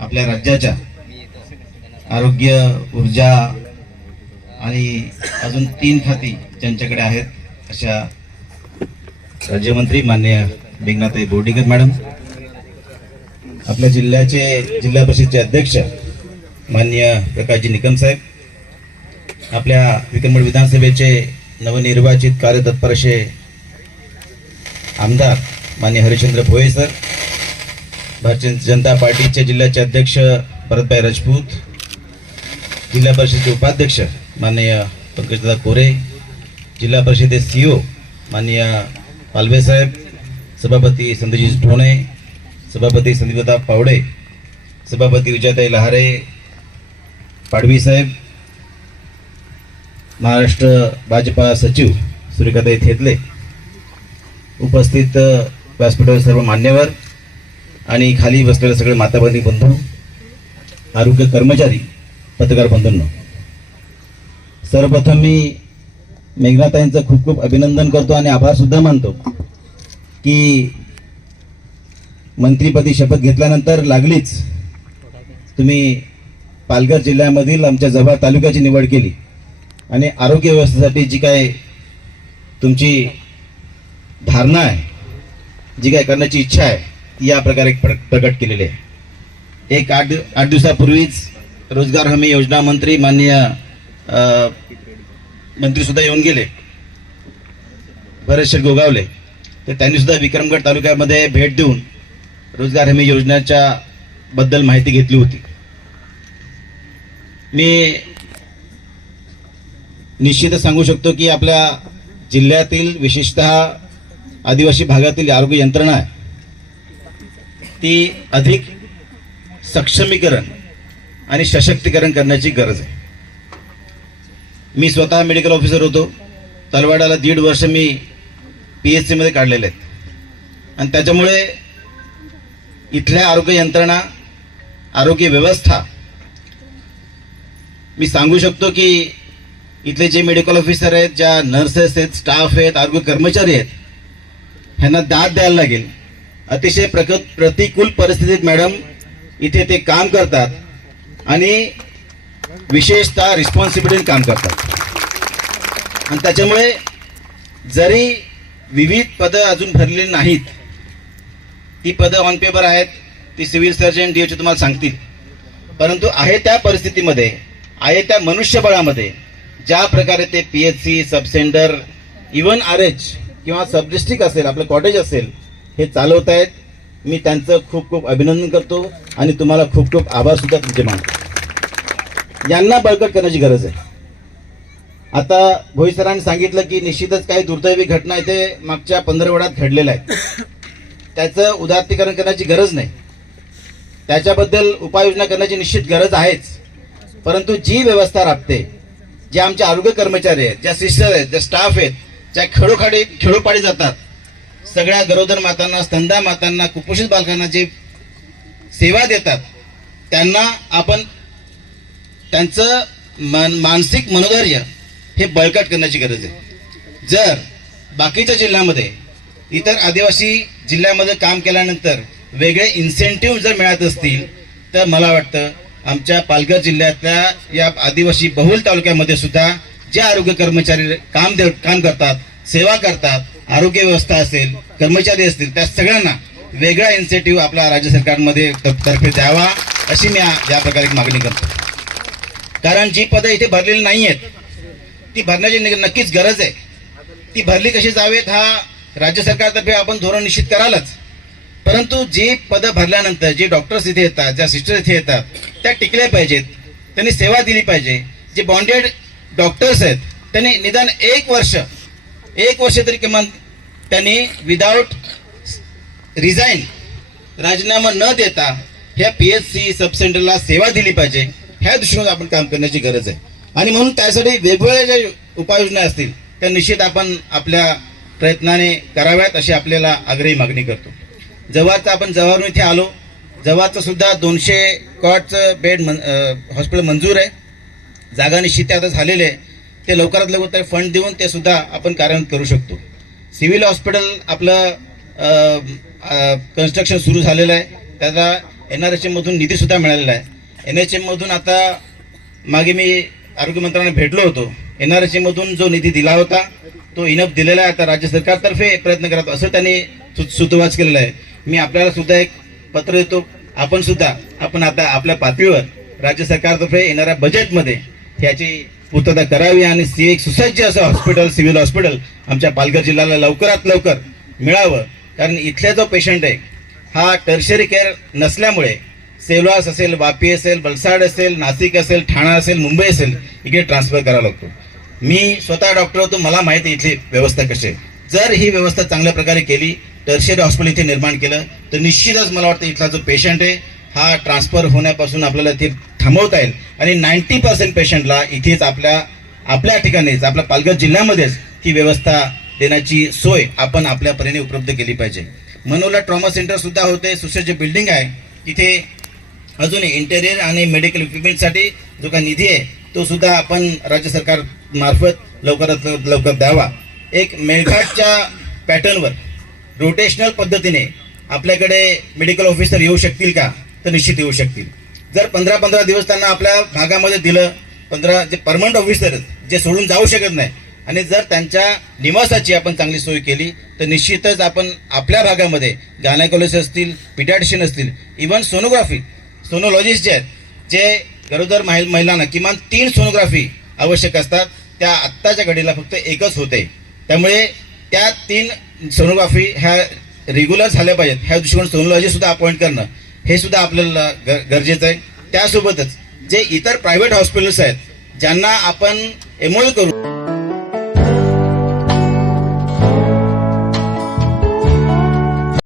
आपल्या राज्याच्या. आरोग्य ऊर्जा आणि अजून तीन खाती ज्यांच्याकडे आहेत अशा राज्यमंत्री मान्य मेघनाथाई बोर्डीकर मॅडम आपल्या जिल्ह्याचे जिल्हा परिषदचे अध्यक्ष मान्य प्रकाशजी निकम साहेब आपल्या विक्रमगड विधानसभेचे नवनिर्वाचित कार्यतत्पर असे आमदार मान्य हरिश्चंद्र भोये सर भारतीय जनता पार्टीचे जिल्ह्याचे अध्यक्ष भरतभाई राजपूत जिल्हा परिषदेचे उपाध्यक्ष माननीय पंकजदा कोरे जिल्हा परिषदेचे ओ माननीय पालवेसाहेब सभापती संतजी ढोणे सभापती संदीपदा पावडे सभापती विजयताई लहारे पाडवी साहेब महाराष्ट्र भाजपा सचिव सूर्यकाताई थेतले उपस्थित व्यासपीठावर सर्व मान्यवर आणि खाली बसलेले सगळे माताबंदी बंधू आरोग्य कर्मचारी पत्रकार बंधूंना. सर्वप्रथम मी मेघनाथाईंचं खूप खूप अभिनंदन करतो आणि आभारसुद्धा मानतो की मंत्रीपदी शपथ घेतल्यानंतर लागलीच तुम्ही पालघर जिल्ह्यामधील आमच्या जव्हार तालुक्याची निवड केली. आणि आरोग्य व्यवस्थेसाठी जी काय तुमची धारणा आहे जी काय करण्याची इच्छा आहे या प्रकारे प्रकट केलेले आहे. एक आठ आठ दिवसापूर्वीच रोजगार हमी योजना मंत्री माननीय मंत्रीसुद्धा मंत्री सुद्धा येऊन गेले. बरेचसे गोगावले. तर त्यांनी सुद्धा विक्रमगड तालुक्यामध्ये भेट देऊन रोजगार हमी योजनेच्या बद्दल माहिती घेतली होती. मी निश्चितच सांगू शकतो की आपल्या जिल्ह्यातील विशेषतः आदिवासी भागातील आरोग्य यंत्रणा आहे. ती अधिक सक्षमीकरण आणि सशक्तीकरण करण्याची गरज आहे. मी स्वतः मेडिकल ऑफिसर होतो. तलवाडाला दीड वर्ष मी पी एच सीमध्ये काढलेले आहेत. आणि त्याच्यामुळे इथल्या आरोग्य यंत्रणा आरोग्य व्यवस्था मी सांगू शकतो की इथले जे मेडिकल ऑफिसर आहेत ज्या नर्सेस आहेत स्टाफ आहेत आरोग्य कर्मचारी आहेत ह्यांना दाद द्यायला लागेल. अतिशय प्रक प्रतिकूल परिस्थितीत मॅडम इथे ते काम करतात आणि विशेषतः रिस्पॉन्सिबिलिटी काम करतात. आणि त्याच्यामुळे जरी विविध पदं अजून भरलेली नाहीत ती पदं ऑन पेपर आहेत ती सिव्हिल सर्जन डी तुम्हाला सांगतील. परंतु आहे त्या परिस्थितीमध्ये आहे त्या मनुष्यबळामध्ये ज्या प्रकारे ते P H C subcentre even R H किंवा सबडिस्ट्रिक्ट असेल आपलं कॉटेज असेल हे चालवत आहेत. मी त्यांचं खूप खूप अभिनंदन करतो आणि तुम्हाला खूप खूप आभार सुद्धा तुमचे मानतो. यांना बळकट करण्याची गरज आहे. आता भोई सरांनी सांगितलं की निश्चितच काही दुर्दैवी घटना इथे मागच्या पंधरवड्यात घडलेल्या आहेत. त्याचं उदात्तीकरण करण्याची गरज नाही. त्याच्याबद्दल उपाययोजना करण्याची निश्चित गरज आहेच. परंतु जी व्यवस्था राबते जे आमचे आरोग्य कर्मचारी आहेत ज्या सिस्टर आहेत ज्या स्टाफ आहेत ज्या खेडोखाडी खेडोपाडी जातात सगळ्या गरोदर मातांना स्तंदा मातांना कुपोषित बालकांना जे सेवा देतात त्यांना आपण त्यांचं मान मानसिक मनोधैर्य हे बळकट करण्याची गरज आहे. जर बाकीच्या जिल्ह्यामध्ये इतर आदिवासी जिल्ह्यामध्ये काम केल्यानंतर वेगळे इन्सेंटिव्ह जर मिळत असतील तर मला वाटतं आमच्या पालघर जिल्ह्यातल्या या आदिवासी बहुल तालुक्यामध्ये सुद्धा जे आरोग्य कर्मचारी काम दे काम करतात सेवा करतात आरोग्य व्यवस्था असेल कर्मचारी असतील त्या सगळ्यांना वेगळा इन्सेंटिव्ह आपल्या राज्य सरकारमध्ये तर्फे द्यावा अशी मी या प्रकारे मागणी करतो. कारण जी पदं इथे भरलेली नाही आहेत ती भरण्याची नक्कीच गरज आहे. ती भरली कशी जावेत हा राज्य सरकारतर्फे आपण धोरण निश्चित करालच. परंतु जी पदं भरल्यानंतर जे डॉक्टर्स इथे येतात ज्या सिस्टर इथे येतात त्या टिकल्या पाहिजेत त्यांनी सेवा दिली पाहिजे. जे बॉन्डेड डॉक्टर्स आहेत त्यांनी निदान एक वर्ष एक वर्ष तरी किमान त्यांनी विदाऊट रिझाईन राजीनामा न देता ह्या पी एच सी सब सेंटरला सेवा दिली पाहिजे. ह्या दृष्टीने आपण काम करण्याची गरज आहे. आणि म्हणून त्यासाठी वेगवेगळ्या ज्या उपाययोजना असतील त्या निश्चित आपण आपल्या प्रयत्नाने कराव्यात अशी आपल्याला आग्रही मागणी करतो. जव्हारचं आपण जव्हारून इथे आलो जव्हारचं सुद्धा दोनशे कॉटचं बेड मन हॉस्पिटल मंजूर आहे. जागा निश्चित आता झालेले आहे. ते लवकरात लवकर फंड देऊन ते सुद्धा आपण कार्यान्वित करू शकतो. सिव्हिल हॉस्पिटल आपलं कन्स्ट्रक्शन सुरू झालेलं आहे. त्याचा एन आर एच एममधून निधीसुद्धा मिळालेला आहे. एन एच एममधून आता मागे मी आरोग्य मंत्र्यांना भेटलो होतो. एन आर एच एममधून जो निधी दिला होता तो इनफ दिलेला आहे. आता राज्य सरकारतर्फे प्रयत्न करत असं त्यांनी सु केलेला आहे. मी आपल्याला सुद्धा एक पत्र देतो. आपण सुद्धा आपण आता आपल्या पातळीवर राज्य सरकारतर्फे येणाऱ्या बजेटमध्ये ह्याची पूर्तता करावी आणि सी एक सुसज्ज असं हॉस्पिटल सिव्हिल हॉस्पिटल आमच्या पालघर जिल्ह्याला लवकरात लवकर मिळावं. कारण इथला जो पेशंट आहे हा टर्शरी केअर नसल्यामुळे सेलवास असेल वापी असेल वलसाड असेल नाशिक असेल ठाणा असेल मुंबई असेल इकडे ट्रान्सफर करावा लागतो. मी स्वतः डॉक्टर होतो मला माहिती आहे इथली व्यवस्था कशी आहे. जर ही व्यवस्था चांगल्या प्रकारे केली टर्शरी हॉस्पिटल इथे निर्माण केलं तर निश्चितच मला वाटतं इथला जो पेशंट आहे हा ट्रान्सफर होण्यापासून आपल्याला ते थांबवता येईल. आणि नाईन्टी पर्सेंट पेशंटला इथेच आपल्या आपल्या ठिकाणीच आपल्या पालघर जिल्ह्यामध्येच ती व्यवस्था देण्याची सोय आपण आपल्या परीने उपलब्ध केली पाहिजे. मनोला ट्रॉमा सेंटरसुद्धा होते सुसज्ज बिल्डिंग आहे तिथे अजून इंटेरियर आणि मेडिकल इक्विपमेंटसाठी जो काही निधी आहे तो सुद्धा आपण राज्य सरकार मार्फत लवकरात लवकर द्यावा. एक मेळघाटच्या पॅटर्नवर रोटेशनल पद्धतीने आपल्याकडे मेडिकल ऑफिसर येऊ शकतील का? तर निश्चित येऊ शकतील. जर पंधरा पंधरा दिवस त्यांना आपल्या भागामध्ये दिलं पंधरा जे परमनंट ऑफिसर आहेत जे सोडून जाऊ शकत नाही आणि जर त्यांच्या निवासाची आपण चांगली सोय केली तर निश्चितच आपण आपल्या भागामध्ये गायनायकॉलॉजी असतील पिटॅटिशियन असतील इवन सोनोग्राफी सोनोलॉजिस्ट जे आहेत जे गरोदर महिल महिलांना किमान तीन सोनोग्राफी आवश्यक असतात त्या आत्ताच्या घडीला फक्त एकच होते. त्यामुळे त्या तीन सोनोग्राफी ह्या रेग्युलर झाल्या पाहिजेत. ह्या दृष्टिकोन सोनोलॉजी सुद्धा अपॉइंट करणं. हे सुद्धा आपल्याला ग- गरजेचं आहे. त्यासोबतच जे इतर प्रायव्हेट हॉस्पिटल्स आहेत ज्यांना आपण एमओयू करून